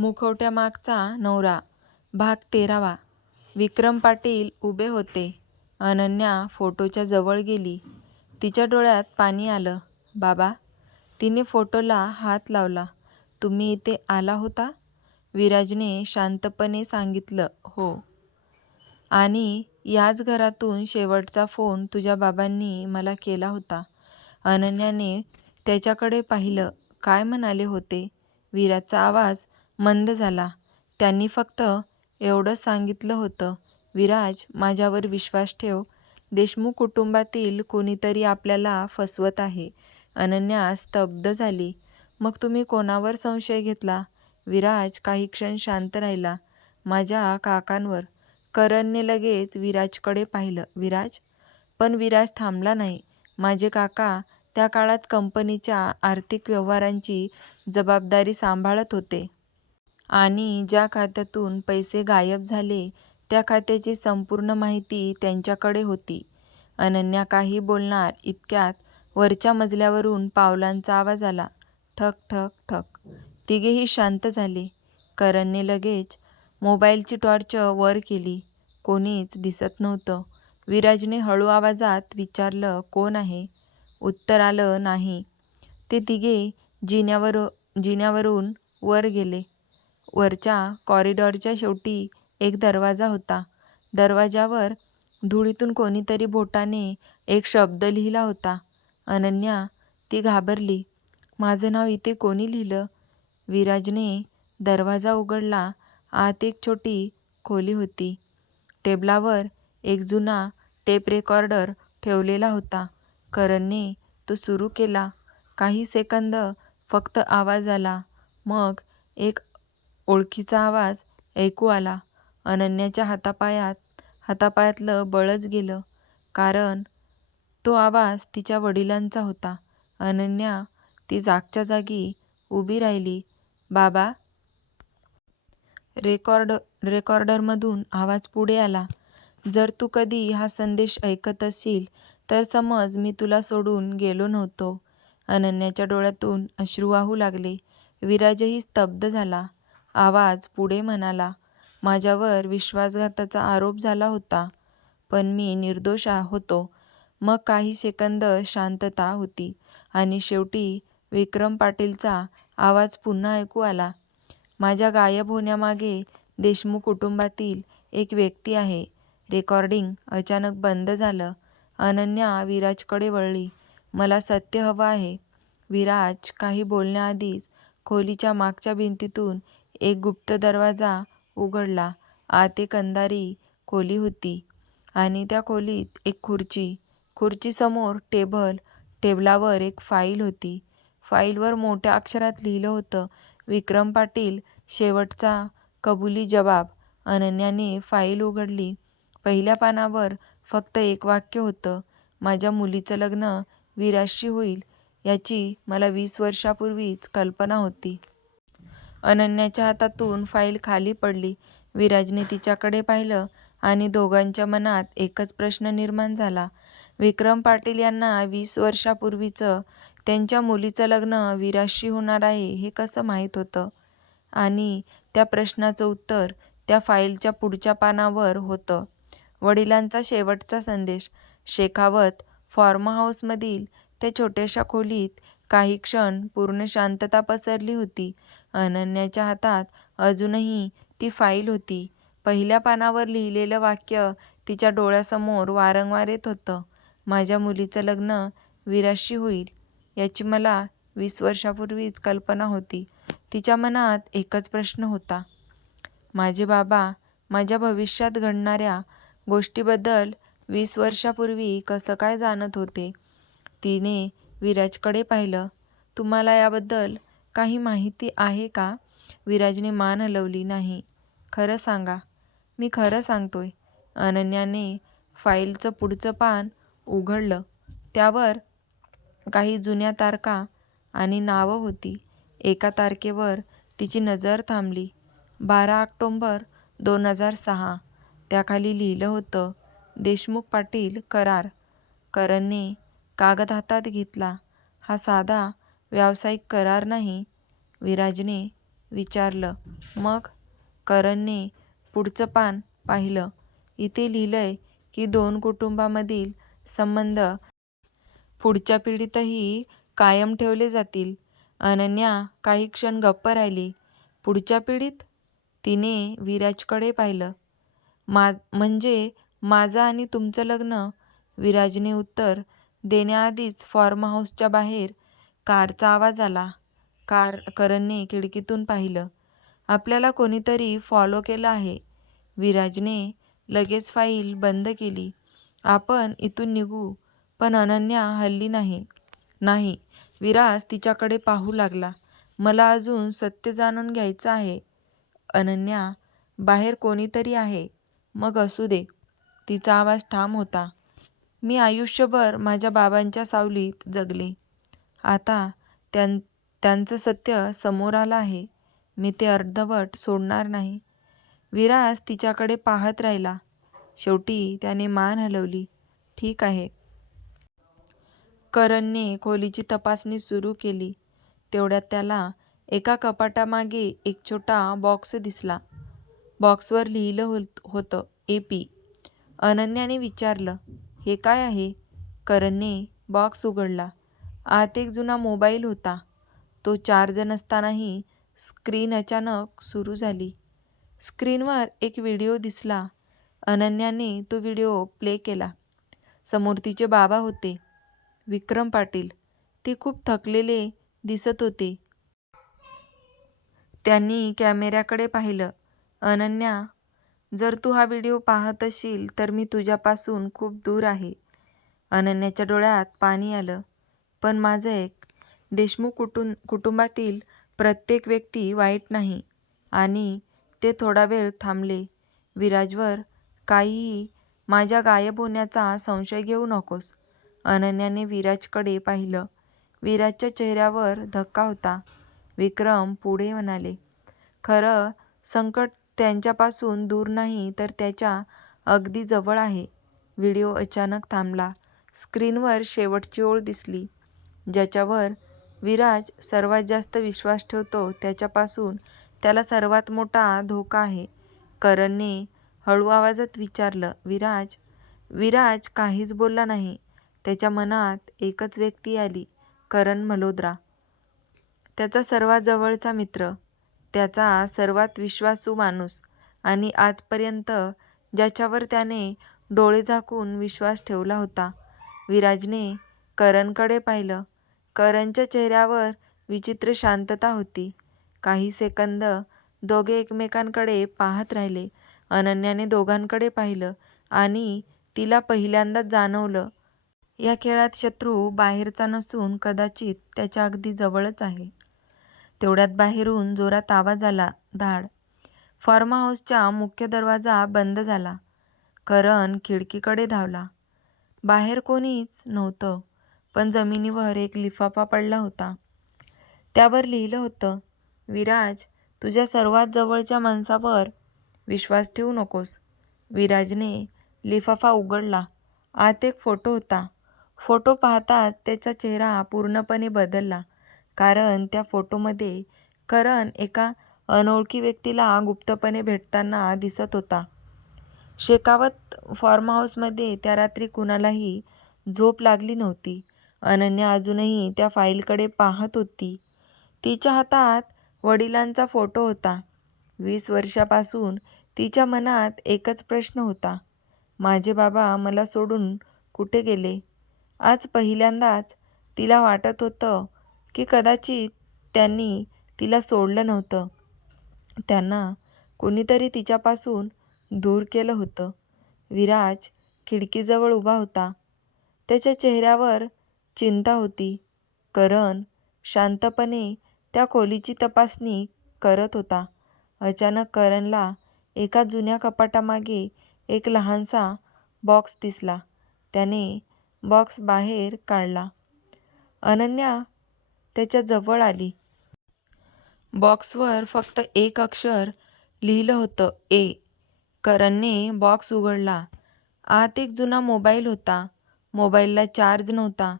मुखवट्यामागचा नवरा भाग 13. विक्रम पाटील उभे होते. अनन्या फोटोच्या जवळ गेली. तिच्या डोळ्यात पाणी आलं. बाबा. तिने फोटोला हात लावला. तुम्ही इथे आला होता? विराजने शांतपणे सांगितलं. हो. आणि याच घरातून शेवटचा फोन तुझ्या बाबांनी मला केला होता. अनन्याने त्याच्याकडे पाहिलं. काय म्हणाले होते? विराजचा आवाज मंद झाला. त्यांनी फक्त एवढंच सांगितलं होतं. विराज, माझ्यावर विश्वास ठेव. देशमुख कुटुंबातील कोणीतरी आपल्याला फसवत आहे. अनन्या स्तब्ध झाली. मग तुम्ही कोणावर संशय घेतला? विराज काही क्षण शांत राहिला. माझ्या काकांवर. करणने लगेच विराजकडे पाहिलं. विराज? पण विराज थांबला नाही. माझे काका त्या काळात कंपनीच्या आर्थिक व्यवहारांची जबाबदारी सांभाळत होते. आणि ज्या खात्यातून पैसे गायब झाले त्या खात्याची संपूर्ण माहिती त्यांच्याकडे होती. अनन्या काही बोलणार इतक्यात वरच्या मजल्यावरून पावलांचा आवाज आला. ठक ठक ठक. तिघेही शांत झाले. करणने लगेच मोबाईलची टॉर्च वर केली. कोणीच दिसत नव्हतं. विराजने हळू आवाजात विचारलं, कोण आहे? उत्तर आलं नाही. ते तिघे जिन्यावरून वर गेले. वरच्या कॉरिडॉरच्या शेवटी एक दरवाजा होता. दरवाजावर धुळीतून कोणीतरी बोटाने एक शब्द लिहिला होता. अनन्या, ती घाबरली. माझं नाव इथे कोणी लिहिलं? विराजने दरवाजा उघडला. आत एक छोटी खोली होती. टेबलावर एक जुना टेप रेकॉर्डर ठेवलेला होता. करणने तो सुरू केला. काही सेकंद फक्त आवाज आला. मग एक ओळखीचा आवाज ऐकू आला. अनन्याच्या हातापायातलं बळच गेलं. कारण तो आवाज तिच्या वडिलांचा होता. अनन्या, ती जागच्या जागी उभी राहिली. बाबा. रेकॉर्डरमधून आवाज पुढे आला. जर तू कधी हा संदेश ऐकत असशील तर समज मी तुला सोडून गेलो नव्हतो. अनन्याच्या डोळ्यातून अश्रू वाहू लागले. विराजही स्तब्ध झाला. आवाज पुढे म्हणाला, माझ्यावर विश्वासघाताचा आरोप झाला होता. पण मी निर्दोष होतो. मग काही सेकंद शांतता होती. आणि शेवटी विक्रम पाटीलचा आवाज पुन्हा ऐकू आला. माझ्या गायब होण्यामागे देशमुख कुटुंबातील एक व्यक्ती आहे. रेकॉर्डिंग अचानक बंद झालं. अनन्या विराजकडे वळली. मला सत्य हवं आहे. विराज काही बोलण्याआधीच खोलीच्या मागच्या भिंतीतून एक गुप्त दरवाजा उघडला. आत एक अंधारी खोली होती. आणि त्या खोलीत एक खुर्ची. खुर्चीसमोर टेबल. टेबलावर एक फाईल होती. फाईलवर मोठ्या अक्षरात लिहिलं होतं, विक्रम पाटील, शेवटचा कबुली जबाब. अनन्याने फाईल उघडली. पहिल्या पानावर फक्त एक वाक्य होतं, माझ्या मुलीचं लग्न विराजशी होईल याची मला 20 वर्षापूर्वीच कल्पना होती. अनन्याच्या हातातून फाईल खाली पडली. विराजने तिच्याकडे पाहिलं आणि दोघांच्या मनात एकच प्रश्न निर्माण झाला. विक्रम पाटील यांना 20 वर्षापूर्वीचं त्यांच्या मुलीचं लग्न विराजशी होणार आहे हे कसं माहीत होतं? आणि त्या प्रश्नाचं उत्तर त्या फाईलच्या पुढच्या पानावर होतं. वडिलांचा शेवटचा संदेश. शेखावत फार्म हाऊसमधील त्या छोट्याशा खोलीत काही क्षण पूर्ण शांतता पसरली होती. अनन्याच्या हातात अजूनही ती फाईल होती. पहिल्या पानावर लिहिलेलं वाक्य तिच्या डोळ्यासमोर वारंवार येत होतं, माझ्या मुलीचं लग्न विराजशी होईल याची मला 20 वर्षापूर्वीच कल्पना होती. तिच्या मनात एकच प्रश्न होता, माझे बाबा माझ्या भविष्यात घडणाऱ्या गोष्टीबद्दल 20 वर्षापूर्वी कसं काय जाणत होते? तिने विराजकडे पाहिलं. तुम्हाला याबद्दल काही माहिती आहे का? विराजने मान हलवली. नाही. खरं सांगा. मी खरं सांगतोय. अनन्याने फाईलचं पुढचं पान उघडलं. त्यावर काही जुन्या तारखा आणि नावं होती. एका तारखेवर तिची नजर थांबली. 12 ऑक्टोबर 2006. त्याखाली लिहिलं होतं, देशमुख पाटील करार. करणने कागद हातात घेतला. हा साधा व्यावसायिक करार नाही? विराजने विचारलं. मग करणने पुढचं पान पाहिलं. इथे लिहिलंय की 2 कुटुंबांमधील संबंध पुढच्या पिढीतही कायम ठेवले जातील. अनन्या काही क्षण गप्प राहिली. पुढच्या पिढीत? तिने विराजकडे पाहिलं. म्हणजे माझं आणि तुमचं लग्न? विराजने उत्तर देण्याआधीच फॉर्म हाऊसच्या बाहेर कारचा आवाज आला. करणने खिडकीतून पाहिलं. आपल्याला कोणीतरी फॉलो केलं आहे. विराजने लगेच फाईल बंद केली. आपण इथून निघू. पण अनन्या हलली नाही. नाही. विराज तिच्याकडे पाहू लागला. मला अजून सत्य जाणून घ्यायचं आहे. अनन्या, बाहेर कोणीतरी आहे. मग असू दे. तिचा आवाज ठाम होता. मी आयुष्यभर माझ्या बाबांच्या सावलीत जगले. आता त्यांचं सत्य समोर आलं आहे. मी ते अर्धवट सोडणार नाही. विराज तिच्याकडे पाहत राहिला. शेवटी त्याने मान हलवली. ठीक आहे. करणने खोलीची तपासणी सुरू केली. तेवढ्यात त्याला एका कपाटामागे एक छोटा बॉक्स दिसला. बॉक्सवर लिहिलं होतं AP. अनन्याने विचारलं, हे काय आहे? करणने बॉक्स उघडला. आत एक जुना मोबाईल होता. तो चार्ज नसतानाही स्क्रीन अचानक सुरू झाली. स्क्रीनवर एक व्हिडिओ दिसला. अनन्याने तो व्हिडिओ प्ले केला. समोर तिचे बाबा होते, विक्रम पाटील. ते खूप थकलेले दिसत होते. त्यांनी कॅमेऱ्याकडे पाहिलं. अनन्या, जर तू हा व्हिडिओ पाहत असशील तर मी तुझ्यापासून खूप दूर आहे. अनन्याच्या डोळ्यात पाणी आलं. पण माझं एक. देशमुख कुटुंबातील प्रत्येक व्यक्ती वाईट नाही. आणि ते थोडा वेळ थांबले. विराजवर काहीही माझ्या गायब होण्याचा संशय घेऊ नकोस. अनन्याने विराजकडे पाहिलं. विराजच्या चेहऱ्यावर धक्का होता. विक्रम पुढे म्हणाले, खरं संकट त्यांच्यापासून दूर नाही तर त्याच्या अगदी जवळ आहे. व्हिडिओ अचानक थांबला. स्क्रीनवर शेवटची ओळ दिसली. ज्याच्यावर विराज सर्वात जास्त विश्वास ठेवतो त्याच्यापासून त्याला सर्वात मोठा धोका आहे. करणने हळू आवाजात विचारलं, विराज? विराज काहीच बोलला नाही. त्याच्या मनात एकच व्यक्ती आली, करण मल्होत्रा. त्याचा सर्वात जवळचा मित्र, त्याचा सर्वात विश्वासू माणूस आणि आजपर्यंत ज्याच्यावर त्याने डोळे झाकून विश्वास ठेवला होता. विराजने करणकडे पाहिलं. करणच्या चेहऱ्यावर विचित्र शांतता होती. काही सेकंद दोघे एकमेकांकडे पाहत राहिले. अनन्याने दोघांकडे पाहिलं आणि तिला पहिल्यांदाच जाणवलं, या खेळात शत्रू बाहेरचा नसून कदाचित त्याच्या अगदी जवळच आहे. तेवढ्यात बाहेरून जोरात आवाज आला. धाड. फॉर्म हाऊसचा मुख्य दरवाजा बंद झाला. करण खिडकीकडे धावला. बाहेर कोणीच नव्हतं. पण जमिनीवर एक लिफाफा पडला होता. त्यावर लिहिलं होतं, विराज, तुझ्या सर्वात जवळच्या माणसावर विश्वास ठेवू नकोस. विराजने लिफाफा उघडला. आत एक फोटो होता. फोटो पाहताच त्याचा चेहरा पूर्णपणे बदलला. कारण त्या फोटोमध्ये करण एका अनोळखी व्यक्तीला गुप्तपणे भेटताना दिसत होता. शेकावत फॉर्म हाऊसमध्ये त्या रात्री कुणालाही झोप लागली नव्हती. अनन्या अजूनही त्या फाईलकडे पाहत होती. तिच्या हातात वडिलांचा फोटो होता. 20 वर्षापासून तिच्या मनात एकच प्रश्न होता, माझे बाबा मला सोडून कुठे गेले? आज पहिल्यांदाच तिला वाटत होतं की कदाचित त्यांनी तिला सोडलं नव्हतं. त्यांना कोणीतरी तिच्यापासून दूर केलं होतं. विराज खिडकीजवळ उभा होता. त्याच्या चेहऱ्यावर चिंता होती. करण शांतपणे त्या खोलीची तपासणी करत होता. अचानक करणला एका जुन्या कपाटामागे एक लहानसा बॉक्स दिसला. त्याने बॉक्स बाहेर काढला. अनन्या त्याच्या जवळ आली. बॉक्सवर फक्त एक अक्षर लिहिलं होतं, A. करणने बॉक्स उघडला. आत एक जुना मोबाईल होता. मोबाईलला चार्ज नव्हता.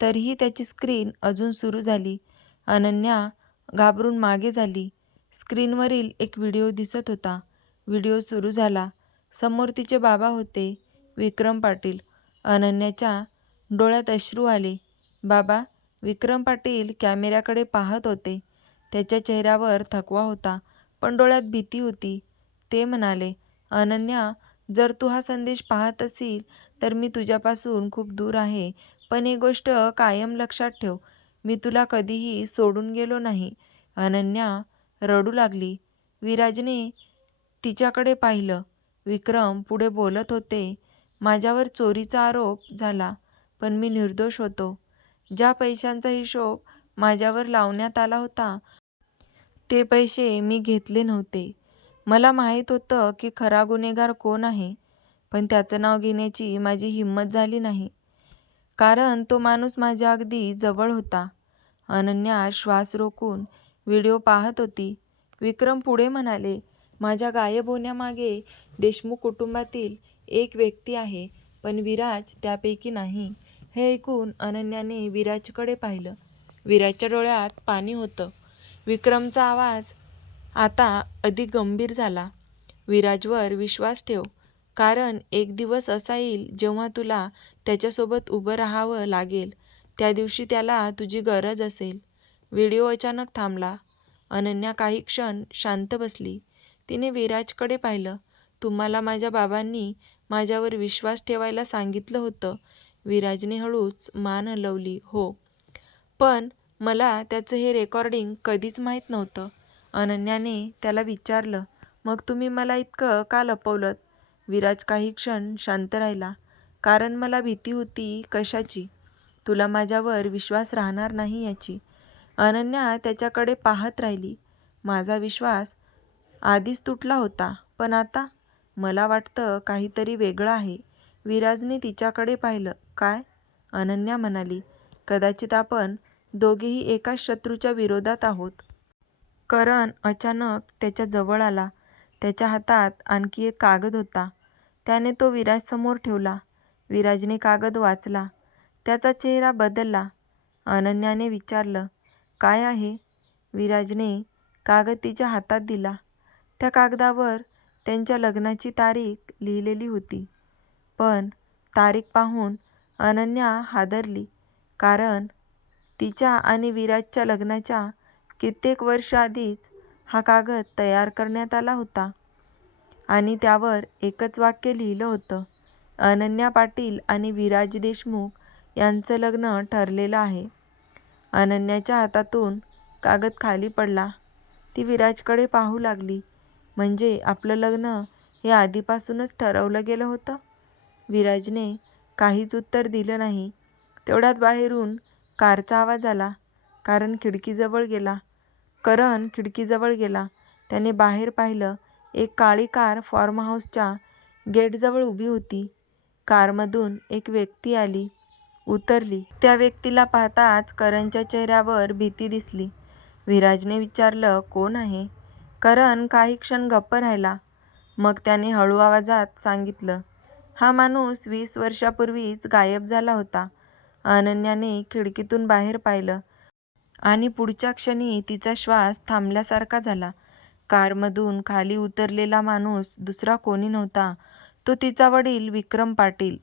तरीही त्याची स्क्रीन अजून सुरू झाली. अनन्या घाबरून मागे झाली. स्क्रीनवरील एक व्हिडिओ दिसत होता. व्हिडिओ सुरू झाला. समोर तिचे बाबा होते, विक्रम पाटील. अनन्याच्या डोळ्यात अश्रू आले. बाबा. विक्रम पाटील कॅमेऱ्याकडे पाहत होते. त्याच्या चेहऱ्यावर थकवा होता, पण डोळ्यात भीती होती. ते म्हणाले, अनन्या, जर तू हा संदेश पाहत असील तर मी तुझ्यापासून खूप दूर आहे, पण एक गोष्ट कायम लक्षात ठेव, मी तुला कधीही सोडून गेलो नाही. अनन्या रडू लागली. विराजने तिच्याकडे पाहिलं. विक्रम पुढे बोलत होते, माझ्यावर चोरीचा आरोप झाला, पण मी निर्दोष होतो. ज्या पैशांचा हिशोब माझ्यावर लावण्यात आला होता, ते पैसे मी घेतले नव्हते. मला माहीत होतं की खरा गुन्हेगार कोण आहे, पण त्याचं नाव घेण्याची माझी हिंमत झाली नाही, कारण तो माणूस माझ्या अगदी जवळ होता. अनन्या श्वास रोखून व्हिडिओ पाहत होती. विक्रम पुढे म्हणाले, माझ्या गायब होण्यामागे देशमुख कुटुंबातील एक व्यक्ती आहे, पण विराज त्यापैकी नाही. हे ऐकून अनन्याने विराजकडे पाहिलं. विराजच्या डोळ्यात पाणी होतं. विक्रमचा आवाज आता अधिक गंभीर झाला. विराजवर विश्वास ठेव, कारण एक दिवस असा येईल जेव्हा तुला त्याच्यासोबत उभं राहावं लागेल. त्या दिवशी त्याला तुझी गरज असेल. व्हिडिओ अचानक थांबला. अनन्या काही क्षण शांत बसली. तिने विराजकडे पाहिलं. तुम्हाला माझ्या बाबांनी माझ्यावर विश्वास ठेवायला सांगितलं होतं. विराजने हळूच मान हलवली. हो, पण मला त्याचं हे रेकॉर्डिंग कधीच माहीत नव्हतं. अनन्याने त्याला विचारलं, मग तुम्ही मला इतकं का लपवलंत? विराज काही क्षण शांत राहिला. कारण मला भीती होती. कशाची? तुला माझ्यावर विश्वास राहणार नाही याची. अनन्या त्याच्याकडे पाहत राहिली. माझा विश्वास आधीच तुटला होता, पण आता मला वाटतं काहीतरी वेगळं आहे. विराजने तिच्याकडे पाहिलं. काय? अनन्या म्हणाली, कदाचित आपण दोघेही एकाच शत्रूच्या विरोधात आहोत. करण अचानक त्याच्या जवळ आला. त्याच्या हातात आणखी एक कागद होता. त्याने तो विराजसमोर ठेवला. विराजने कागद वाचला. त्याचा चेहरा बदलला. अनन्याने विचारलं, काय आहे? विराजने कागद तिच्या हातात दिला. त्या कागदावर त्यांच्या लग्नाची तारीख लिहिलेली होती. पण तारीख पाहून अनन्या हादरली, कारण तिच्या आणि विराजच्या लग्नाच्या कित्येक वर्ष आधीच हा कागद तयार करण्यात आला होता आणि त्यावर एकच वाक्य लिहिलं होतं, अनन्या पाटील आणि विराज देशमुख यांचं लग्न ठरलेलं आहे. अनन्याच्या हातातून कागद खाली पडला. ती विराजकडे पाहू लागली. म्हणजे आपलं लग्न हे आधीपासूनच ठरवलं गेलं होतं? विराजने काहीच उत्तर दिलं नाही. तेवढ्यात बाहेरून कारचा आवाज आला. करण खिडकीजवळ गेला. त्याने बाहेर पाहिलं. एक काळी कार फार्म हाऊसच्या गेटजवळ उभी होती. कारमधून एक व्यक्ती आली, उतरली. त्या व्यक्तीला पाहताच करणच्या चेहऱ्यावर भीती दिसली. विराजने विचारलं, कोण आहे? करण काही क्षण गप्प राहिला. मग त्याने हळू आवाजात सांगितलं, हा माणूस 20 वर्षापूर्वीच गायब झाला होता. अनन्याने खिडकीतून बाहेर पाहिलं आणि पुढच्या क्षणी तिचा श्वास थांबल्यासारखा झाला. कारमधून खाली उतरलेला माणूस दुसरा कोणी नव्हता. तो तिचा वडील विक्रम पाटील.